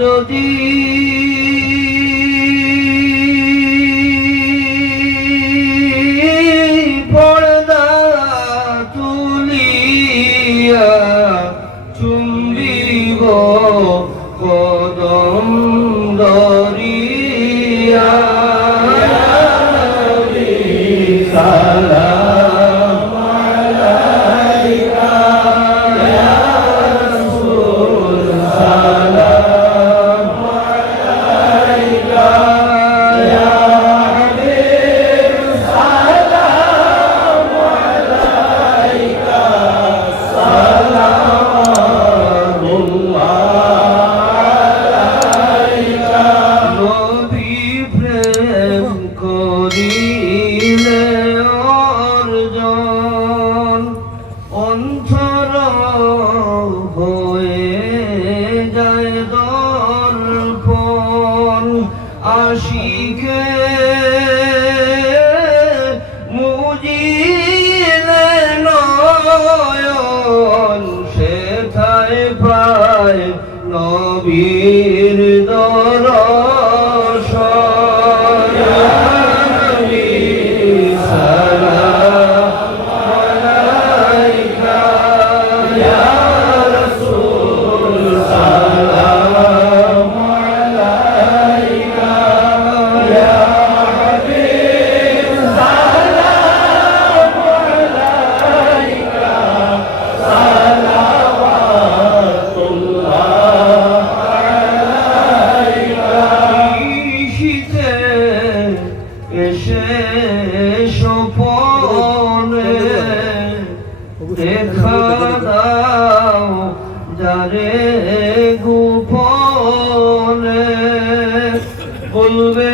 যদি পর্দা তুলিয়া চুম্বিব কদম দরিয়া। move it.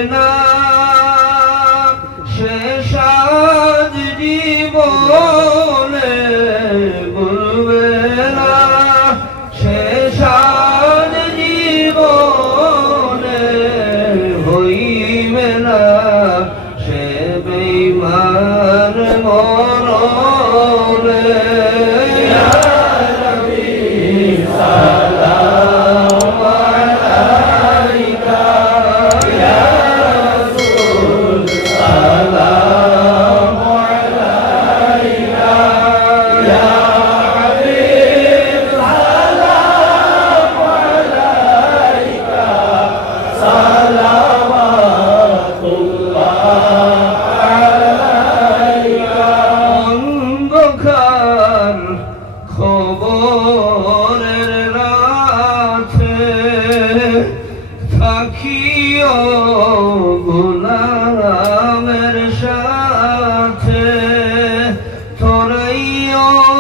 안녕.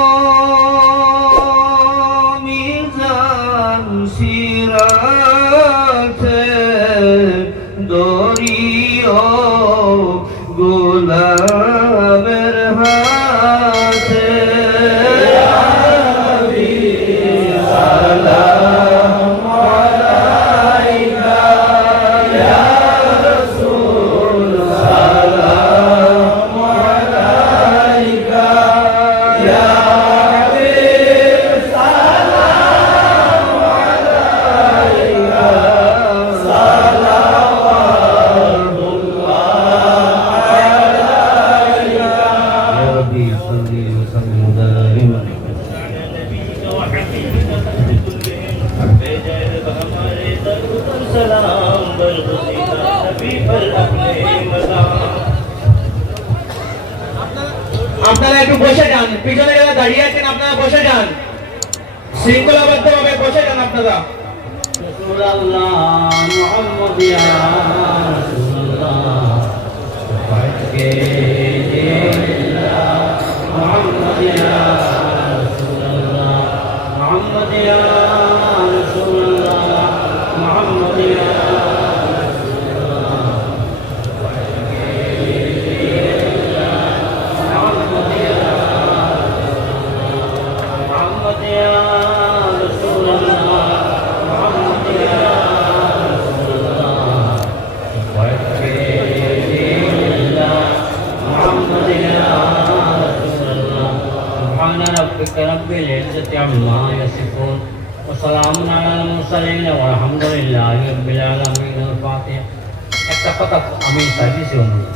सलाम আপনারা একটু বসে যান। পিছনে যারা দাঁড়িয়ে আছেন, আপনারা বসে যান। শৃঙ্খলাবদ্ধ ভাবে বসে যান আপনারা। رب العزة عما يصفون وسلام على المرسلين والحمد لله رب العالمين الفاتحة একটা কথা আমি সার্ভিসে অনুরোধ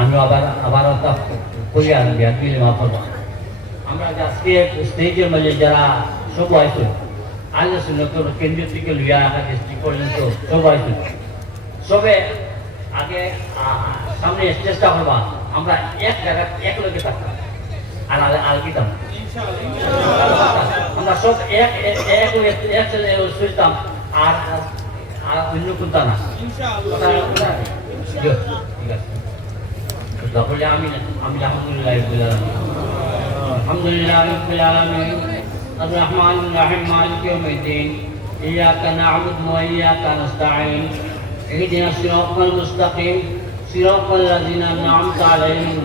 আমরা আবার আবার তা করে আসবে আর দিলে মাফ আমরা আজকে স্টেজের মাঝে যারা সব আছে আল্লাহ সুন্নতর কেন্দ্র থেকে লইয়া রাখা ডিস্ট্রিক্ট পর্যন্ত সব আছে সবে আগে সামনে স্টেজটা করবা আমরা এক জায়গা এক লোকে থাকতাম আর আগে আলগিতাম আমরা সব এক এক এক লোকে- এক ছেলে শুনতাম আর আর অন্য কোনটা না কথা- কথা- ঠিক আছে তারপরে আমি আমি আলহামদুলিল্লাহ রাব্বিল আলামিন আলহামদুলিল্লাহ রাব্বিল আলামিন الرحمن الرحيم مالك يوم الدين إياك نعبد وإياك نستعين اهدنا الصراط المستقيم صراط الذين أنعمت عليهم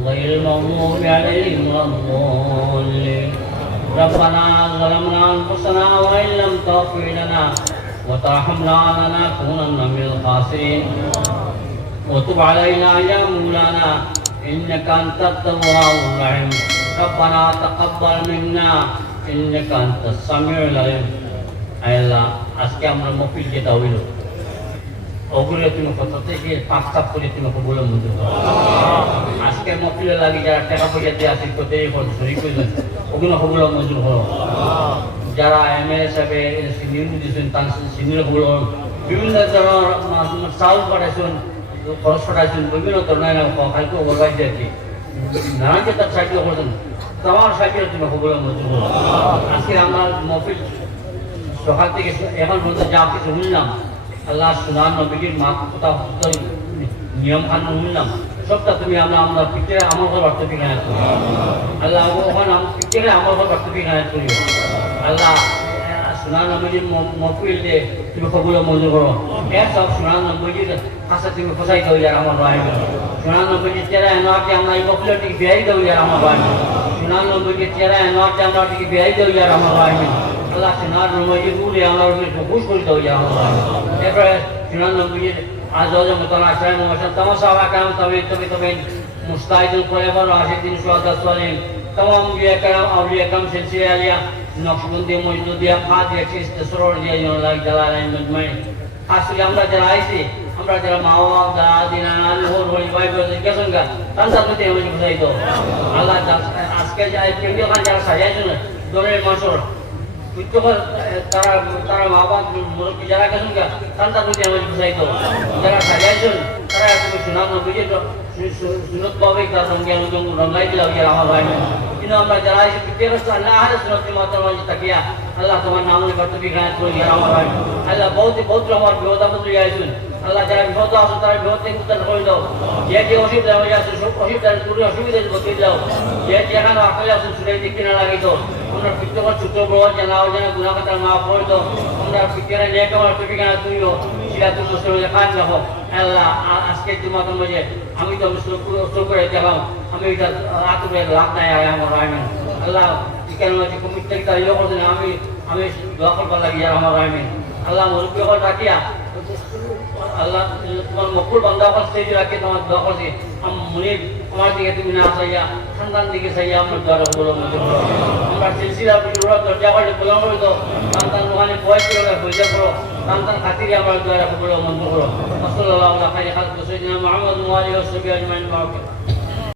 غير المغضوب عليهم ولا الضالين ربنا ظلمنا أنفسنا وإن لم تغفر لنا وترحمنا لنكونن من الخاسرين وتب علينا يا مولانا إنك أنت التواب الرحيم ربنا تقبل منا إنك أنت السميع العليم أي الله أسكي أمر مفيد جدا ওগুলো তুমি কত থেকে পাঁচ কাপ করে তুমি কবুল মঞ্জুর আজকে মফিলে লাগি যারা টাকা পয়সা দিয়ে আসি তো দেরি করো শরীর করলেন ওগুলো কবুল মঞ্জুর করো যারা এম এল হিসাবে সিনিয়র দিয়েছেন তার সিনিয়র করো বিভিন্ন ধরনের চাউল পাঠাইছেন, খরচ পাঠাইছেন, বিভিন্ন ধরনের খাইতে ওভারবাইজ আর কি নানান যে তার সাইকেল করছেন, তোমার সাইকেল তুমি কবুল মঞ্জুর করো আজকে আমার মফিল সকাল থেকে এখন পর্যন্ত যা কিছু শুনলাম আল্লাহ সুনান নবীর মা কথা নিয়ম কানুন শুনলাম সবটা তুমি আমরা আমরা পিতরে আমার ঘর অর্থ বিজ্ঞান করি। আল্লাহ ওখানে পিতরে আমার ঘর অর্থ বিজ্ঞান করি। আল্লাহ সুনান নবীর মফিল দে তুমি কবুল মঞ্জুর করো। এর সব সুনান নবীর কাছে তুমি ফসাই দাও ইয়ার আমার ভাই। সুনান নবীর চেরা এনাকে আমরা এই মফিল টিকে বিয়াই দাও ইয়ার আমার ভাই। সুনান নবীর চেরা এনাকে আমরা টিকে বিয়াই দাও ইয়ার আমার ভাই। আল্লাহ সেনার নমাজি পুরে আল্লাহ রসুলকে খুশ করে দাও ইয়া আল্লাহ এরপরে সেনার নমাজির আজ অজম তারা আশ্রয় মহাসান তামাশা আকাম তবে তবে তবে মুস্তাহিদুল পরেবার আশি দিন সোয়াদা সোয়ালিন তমাম বিয়া কারাম, আউলিয়া কাম সিলসিলা আলিয়া, নকশবন্দি, মজদুদিয়া ফাতিয়া চিস্ত, সরোর দিয়া ইয়া আল্লাহ জালালাইন মজমাইন। আসলে আমরা যারা আইছি, আমরা যারা মা বাবা দাদি নানা হোর, হরি, ভাই, বোন গেছেন গা তার সাথে তেমনি বুঝাই তো আল্লাহ আজকে যে আইপিএম দিয়ে যারা সাজাইছেন দলের মানুষের বিদ্যমান তারা তারা মা বাবা মুরব্বী যারা গেছেন তান্তা প্রতি আমার বুঝাই তো যারা সাজাইছেন তারা তুমি সুনাম বুঝে তো সুনত পাবে, তার সঙ্গে আমি রঙ্গাই দিলাম ইয়ার আমার ভাই কিন্তু আমরা যারা এসে পিছিয়ে আল্লাহ আহলে যে যে অসুবিধা যে আমরা পিতৃকর ছোট বড় জানা গুণা কথা মা পড়ে তো আমরা পিতরে নেক আমার টপিকানা তুইও সেটা তুমি মুসলিম কাজ রাখো আল্লাহ আজকে তোমার মধ্যে আমি তো শুরু করে দেখাম আমি এটা আত্মে লাভ নাই আমার রায়মেন আল্লাহ এখানে মধ্যে কমিটি তার ইয়ে করছেন আমি আমি দোয়া করবার লাগি আমার রায়মেন আল্লাহ মুরব্বী রাখিয়া আল্লাহ তোমার মকুল বান্দা আমার স্টেজ রাখি তোমার দোয়া করছি আমার মনির আমার দিকে তুমি না চাইয়া সন্তান দিকে চাইয়া আমার দ্বারা বলো আমরা সিলসিলা পুরো দরজা করে বলো করে তো সন্তান ওখানে বয়স করে বইতে করো। সন্তান খাতিরে আমার দ্বারা বলো মন্দ করো। আসসালামু আলাইকুম, খাইর মুহাম্মদ, ওয়া আলিহি ওয়া সাহবিহি